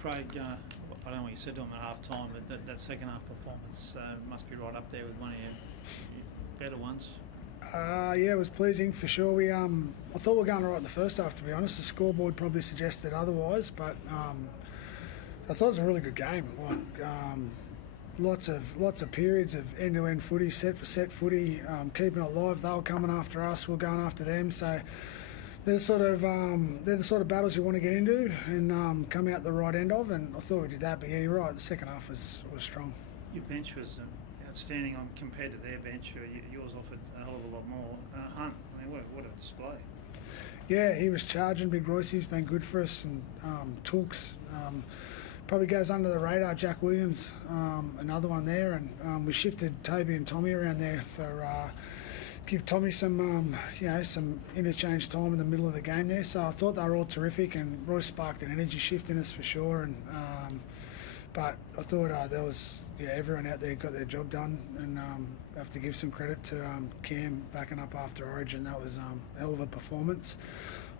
Craig, I don't know what you said to him at half time, but that second half performance must be right up there with one of your better ones. Yeah, it was pleasing for sure. I thought we were going all right in the first half, to be honest. The scoreboard probably suggested otherwise, but I thought it was a really good game. Lots of periods of end-to-end footy, set for set footy, keeping it alive. They were coming after us, we were going after them. So they're the sort of battles you want to get into and come out the right end of. And I thought we did that. But yeah, you're right. The second half was strong. Your bench was outstanding compared to their bench. Yours offered a hell of a lot more. Hunt, I mean, what a display. Yeah, he was charging. Big Royce, he's been good for us. And Tooks probably goes under the radar. Jack Williams, another one there. And we shifted Toby and Tommy around there for give Tommy some interchange time in the middle of the game there. So I thought they were all terrific. And Royce sparked an energy shift in us for sure. And but I thought there was everyone out there got their job done, and I have to give some credit to Cam backing up after Origin. That was a hell of a performance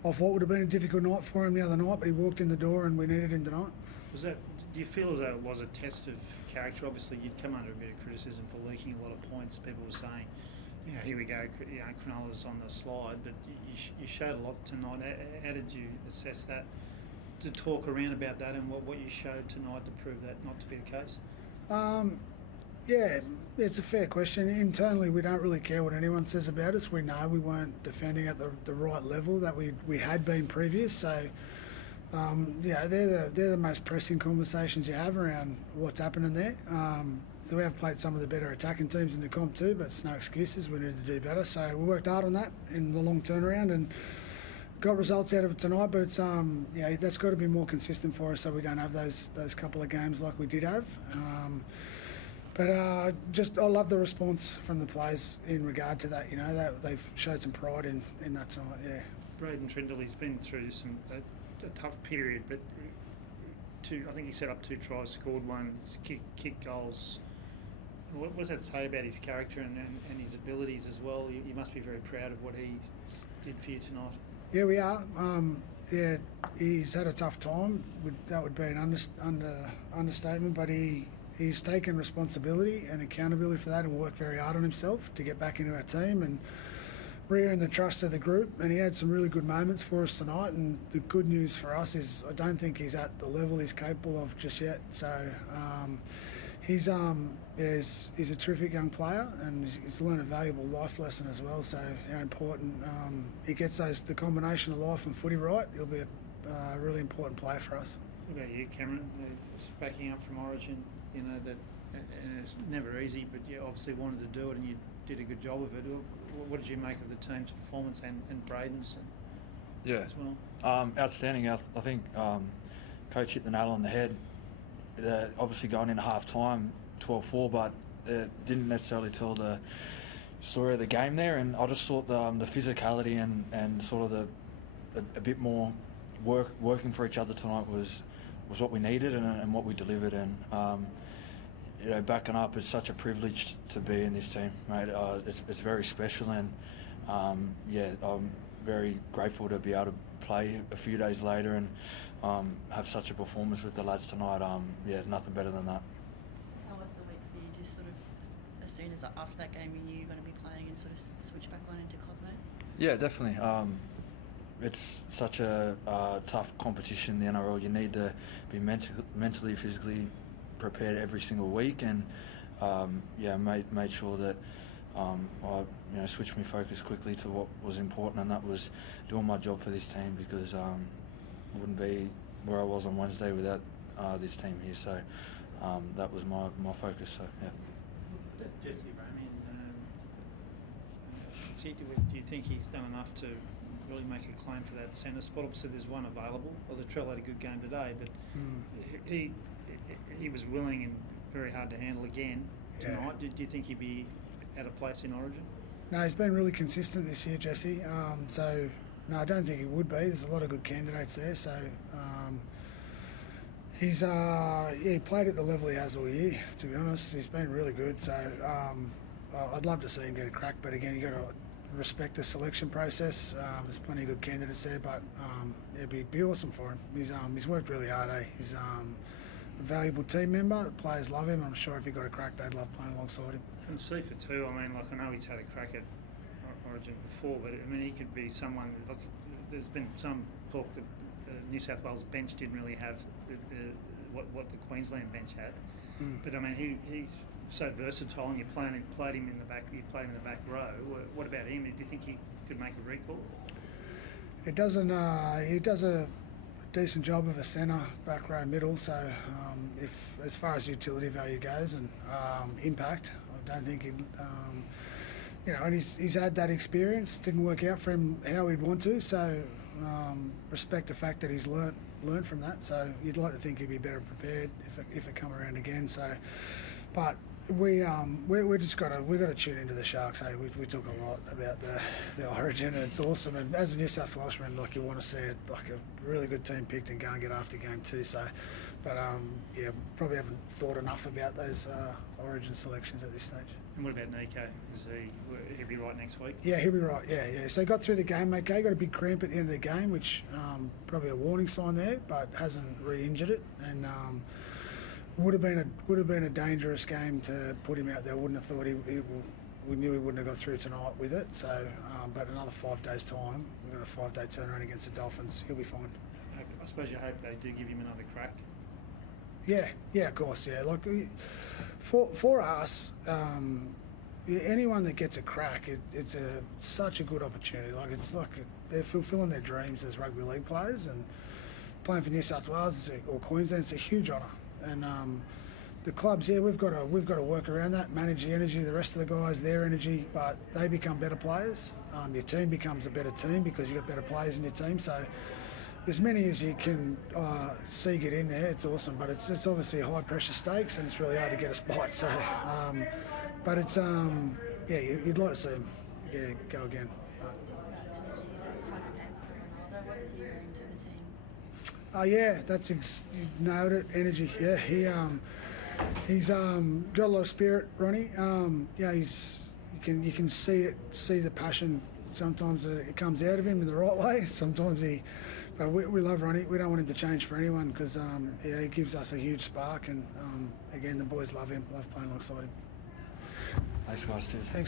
of what would have been a difficult night for him the other night, but he walked in the door and we needed him tonight. Do you feel as though it was a test of character? Obviously, you'd come under a bit of criticism for leaking a lot of points. People were saying, here we go, Cronulla's on the slide, but you showed a lot tonight. How did you assess that? To talk around about that and what you showed tonight to prove that not to be the case? Yeah, it's a fair question. Internally, we don't really care what anyone says about us. We know we weren't defending at the right level that we had been previous. So, they're the most pressing conversations you have around what's happening there. So we have played some of the better attacking teams in the comp too, but it's no excuses. We need to do better. So we worked hard on that in the long turnaround and got results out of it tonight, but it's that's got to be more consistent for us so we don't have those couple of games like we did have. But I love the response from the players in regard to that. That they've showed some pride in that tonight. Yeah. Braden Trindle, he's been through a tough period, but I think he set up 2 tries, scored one, kick goals. What does that say about his character and his abilities as well? You must be very proud of what he did for you tonight. Yeah, we are. He's had a tough time. That would be an understatement, but he's taken responsibility and accountability for that and worked very hard on himself to get back into our team and re-earn the trust of the group. And he had some really good moments for us tonight. And the good news for us is I don't think he's at the level he's capable of just yet. So he's a terrific young player, and he's learned a valuable life lesson as well. So how important he gets the combination of life and footy right. He'll be a really important player for us. What about you, Cameron? Just backing up from Origin, and it's never easy, but you obviously wanted to do it, and you did a good job of it. What did you make of the team's performance and Braden's as well? Outstanding. I think Coach hit the nail on the head. Obviously going into half time 12-4, but didn't necessarily tell the story of the game there, and I just thought the physicality and sort of a bit more working for each other tonight was what we needed and what we delivered. And backing up, it's such a privilege to be in this team, mate. It's very special, and I'm very grateful to be able to play a few days later and have such a performance with the lads tonight. Nothing better than that. How was the week for you? Just sort of as soon as after that game you knew you were going to be playing and sort of switch back on into club mode? Yeah, definitely. It's such a tough competition, the NRL. You need to be mentally, physically prepared every single week, and made sure that I switched my focus quickly to what was important, and that was doing my job for this team, because I wouldn't be where I was on Wednesday without this team here. So that was my focus. So yeah. Jesse, do you think he's done enough to really make a claim for that centre spot? Obviously, there's one available. Well, Latrell had a good game today, but he was willing and very hard to handle again tonight. Yeah. Do you think he'd be out of place in Origin? No, he's been really consistent this year, Jesse. No, I don't think he would be. There's a lot of good candidates there. So he played at the level he has all year, to be honest. He's been really good. So I'd love to see him get a crack, but again, you got to respect the selection process. There's plenty of good candidates there, but it'd be awesome for him. He's worked really hard. He's a valuable team member. Players love him. I'm sure if he got a crack, they'd love playing alongside him. And Sifa too. I mean, like, I know he's had a crack at Origin before, but I mean, he could be someone. Look, there's been some talk that New South Wales bench didn't really have what the Queensland bench had. But I mean, he's so versatile, and you played him in the back. You played him in the back row. What about him? Do you think he could make a recall? It doesn't. He does a decent job of a centre, back row, middle. So, if as far as utility value goes and impact, I don't think he'd. And he's had that experience. Didn't work out for him how he'd want to. So, respect the fact that he's learnt from that. So, you'd like to think he'd be better prepared if it come around again. So, but we just got to tune into the Sharks. Hey, we talk a lot about the Origin, and it's awesome. And as a New South Welshman, like, you want to see it like a really good team picked and go and get after game 2. So, but probably haven't thought enough about those Origin selections at this stage. And what about Nico? He'll be right next week? Yeah, he'll be right. Yeah. So he got through the game okay. Got a big cramp at the end of the game, which probably a warning sign there, but hasn't re-injured it. And would have been a dangerous game to put him out there. Wouldn't have thought we knew he wouldn't have got through tonight with it. So, but another 5 days time, we've got a 5-day turnaround against the Dolphins. He'll be fine. I suppose you hope they do give him another crack. Yeah, of course. Yeah, like for us, anyone that gets a crack, it's such a good opportunity. Like, it's like they're fulfilling their dreams as rugby league players, and playing for New South Wales or Queensland, it's a huge honour. And the clubs, we've got to work around that, manage the energy of the rest of the guys, their energy, but they become better players. Your team becomes a better team because you've got better players in your team. So, as many as you can see get in there, it's awesome. But it's obviously high pressure stakes, and it's really hard to get a spot. So, but it's you'd like to see him go again. But, what does he bring to the team? That's you nailed it. Energy. Yeah, he's got a lot of spirit, Ronnie. You can see the passion. Sometimes it comes out of him in the right way. Sometimes but we love Ronnie. We don't want him to change for anyone because he gives us a huge spark, and again, the boys love him. Love playing alongside him. Thanks, guys. Cheers. Thanks.